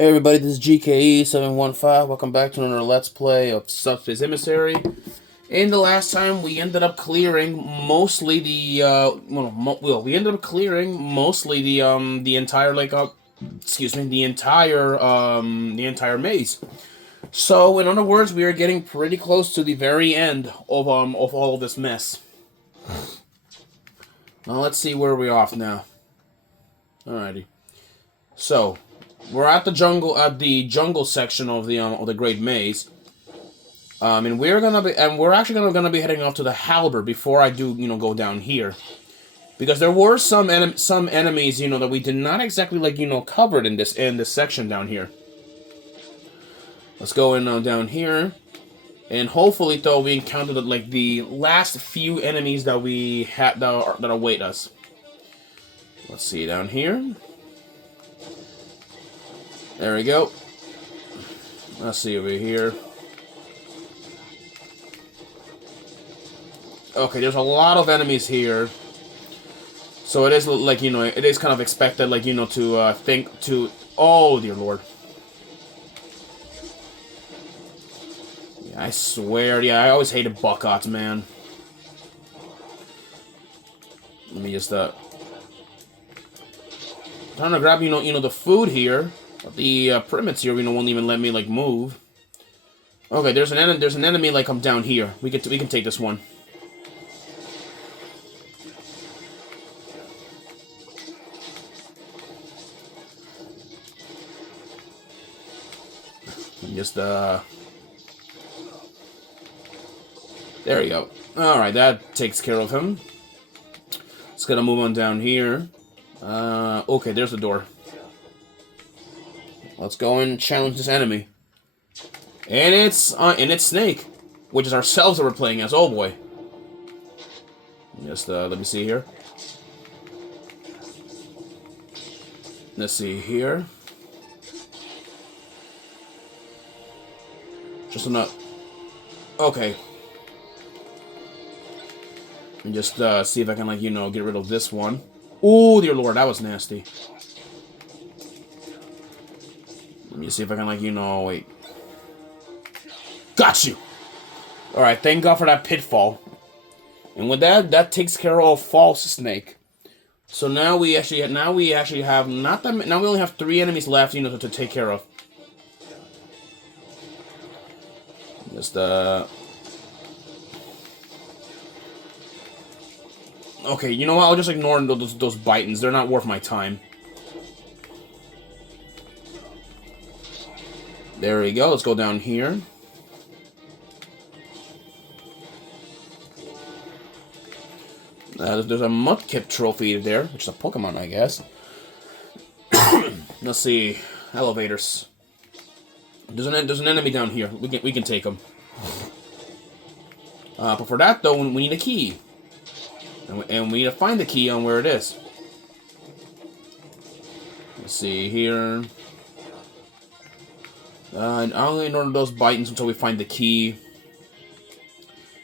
Hey everybody, this is GKE715. Welcome back to another Let's Play of Subspace Emissary. And the last time we ended up clearing mostly the we ended up clearing mostly the entire the entire maze. So in other words, we are getting pretty close to the very end of all of this mess. Now let's see where we're off now. Alrighty. So we're at the jungle section of the Great Maze, and we're actually gonna be heading off to the Halberd before I do go down here, because there were some enemies that we did not exactly covered in this section down here. Let's go in down here, and hopefully though we encountered the last few enemies that we had that await us. Let's see down here. There we go. Let's see over here. Okay, there's a lot of enemies here. So it is it is kind of expected to think to... Oh, dear lord. Yeah, I swear, yeah, I always hated buckots, man. Let me just trying to grab the food here. But the pyramids here, won't even let me move. Okay, there's an enemy down here. We can take this one. Just there we go. All right, that takes care of him. Let's gonna move on down here. Okay, there's the door. Let's go and challenge this enemy. And it's Snake, which is ourselves that we're playing as. Oh boy. Just let me see here. Let's see here. Just enough. Okay. And just see if I can get rid of this one. Oh dear lord, that was nasty. Let me see if I can, wait. Got you! Alright, thank God for that pitfall. And with that takes care of False Snake. So now we actually have, now we only have 3 enemies left, to take care of. Just, okay, you know what? I'll just ignore those bitings. They're not worth my time. There we go. Let's go down here. There's a Mudkip trophy there, which is a Pokemon, I guess. Let's see. Elevators. There's an enemy down here. We can take him. But for that though, we need a key, and we need to find the key on where it is. Let's see here. And I'll ignore those bitings until we find the key.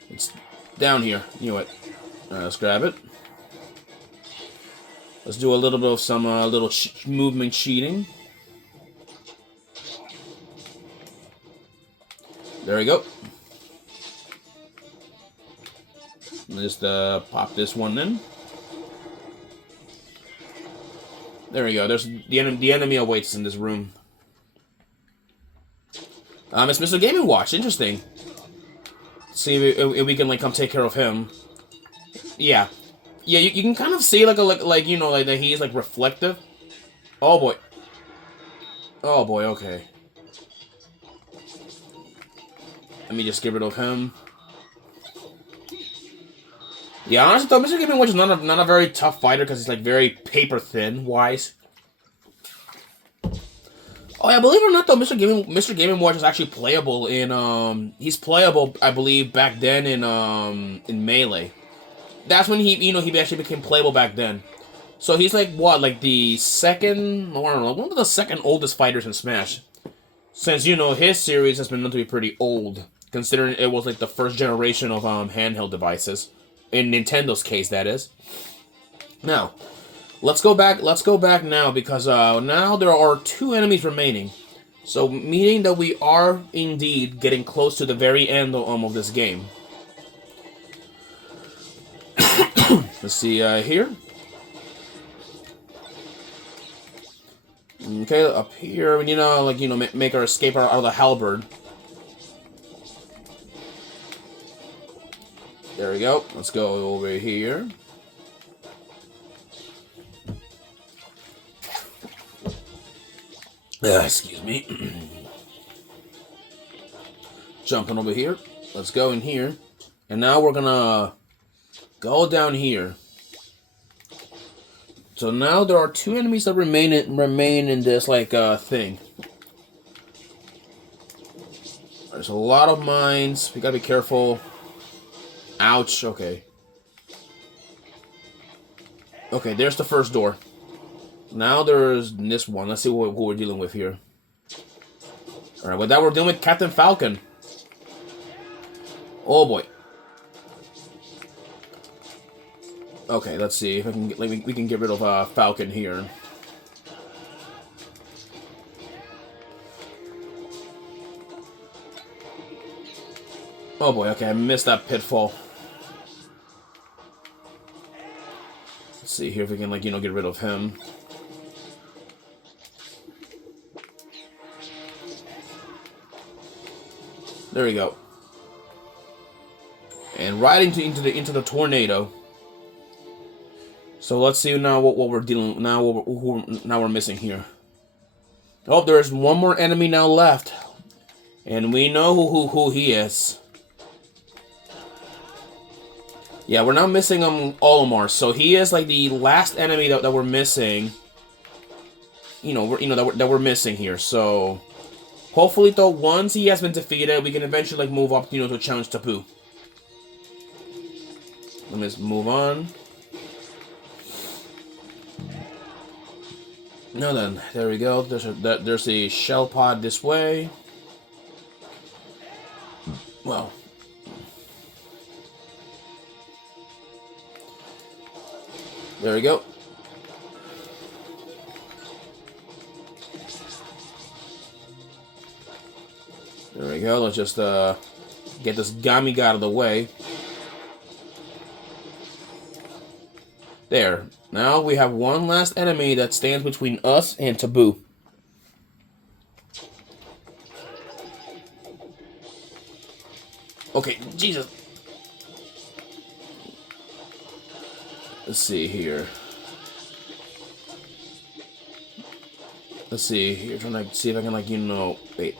It's down here. You know it. Let's grab it. Let's do a little bit of some little movement cheating. There we go. Just pop this one in. There we go. There's the enemy awaits in this room. It's Mr. Gaming Watch. Interesting. See if we can come take care of him. Yeah, yeah. You can kind of see that he's reflective. Oh boy. Oh boy. Okay. Let me just get rid of him. Yeah, honestly though, Mr. Gaming Watch is not a very tough fighter because he's very paper thin wise. Oh yeah, believe it or not though, Mr. Gaming Watch is actually playable in he's playable, I believe, back then in Melee. That's when he actually became playable back then. So he's the second, I don't know, one of the second oldest fighters in Smash. Since his series has been known to be pretty old, considering it was the first generation of handheld devices. In Nintendo's case, that is. Now, let's go back now because now there are 2 enemies remaining. So, meaning that we are indeed getting close to the very end of this game. Let's see here. Okay, up here, make our escape out of the halberd. There we go. Let's go over here. Excuse me. Jumping over here. Let's go in here. And now we're gonna go down here. So now there are 2 enemies that remain in this thing. There's a lot of mines. We gotta be careful. Ouch. Okay. Okay, there's the first door. Now there's this one. Let's see who we're dealing with here. Alright, with that we're dealing with Captain Falcon. Oh boy. Okay, let's see if I can we can get rid of Falcon here. Oh boy, okay, I missed that pitfall. Let's see here if we can get rid of him. There we go. And right into the tornado. So let's see now what we're dealing now. Now we're missing here. Oh, there's one more enemy now left, and we know who he is. Yeah, we're now missing Olimar, so he is like the last enemy that we're missing. That we're missing here. So hopefully, though, once he has been defeated, we can eventually move up, to challenge Tapu. Let me just move on. Now then, there we go. There's a shell pod this way. Well. There we go. There we go. Let's just get this Gami out of the way. There. Now we have one last enemy that stands between us and Tapu. Okay, Jesus. Let's see here. Let's see here. Trying to see if I can, wait.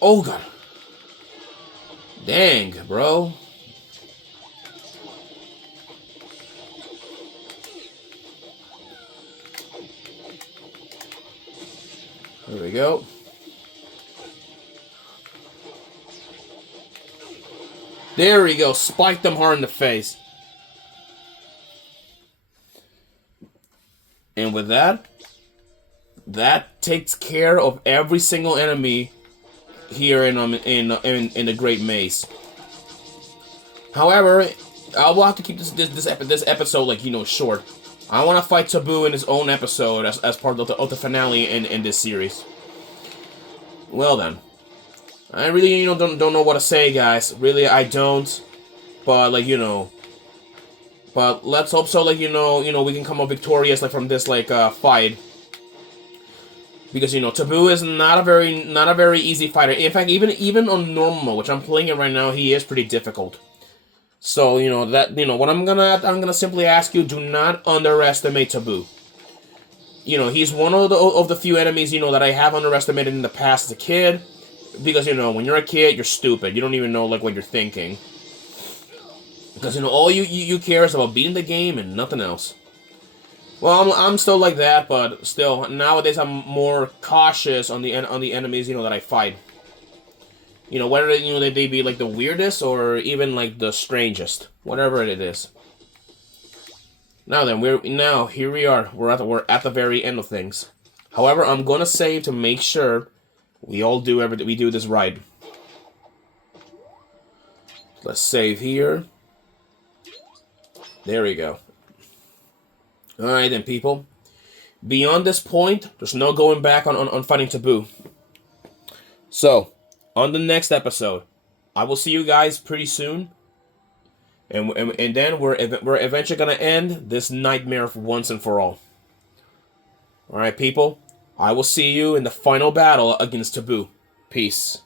Oh, God. Dang, bro. There we go. There we go. Spike them hard in the face. And with that takes care of every single enemy here in the Great Maze. However, I will have to keep this episode short. I want to fight Tapu in his own episode as part of the finale in this series. Well then, I really don't know what to say, guys. Really, I don't. But but let's hope so. We can come up victorious from this fight. Because Tapu is not a very easy fighter. In fact, even on normal, which I'm playing it right now, he is pretty difficult. So what I'm gonna simply ask you: do not underestimate Tapu. He's one of the few enemies that I have underestimated in the past as a kid. Because when you're a kid, you're stupid. You don't even know what you're thinking. Because all you care is about beating the game and nothing else. Well, I'm still like that, but still, nowadays I'm more cautious on the enemies, that I fight. Whether they be the weirdest or even the strangest, whatever it is. Now then, here we are. We're at the very end of things. However, I'm gonna save to make sure we do this right. Let's save here. There we go. Alright then, people. Beyond this point, there's no going back on fighting Taboo. So, on the next episode, I will see you guys pretty soon. And then we're eventually going to end this nightmare for once and for all. Alright, people. I will see you in the final battle against Taboo. Peace.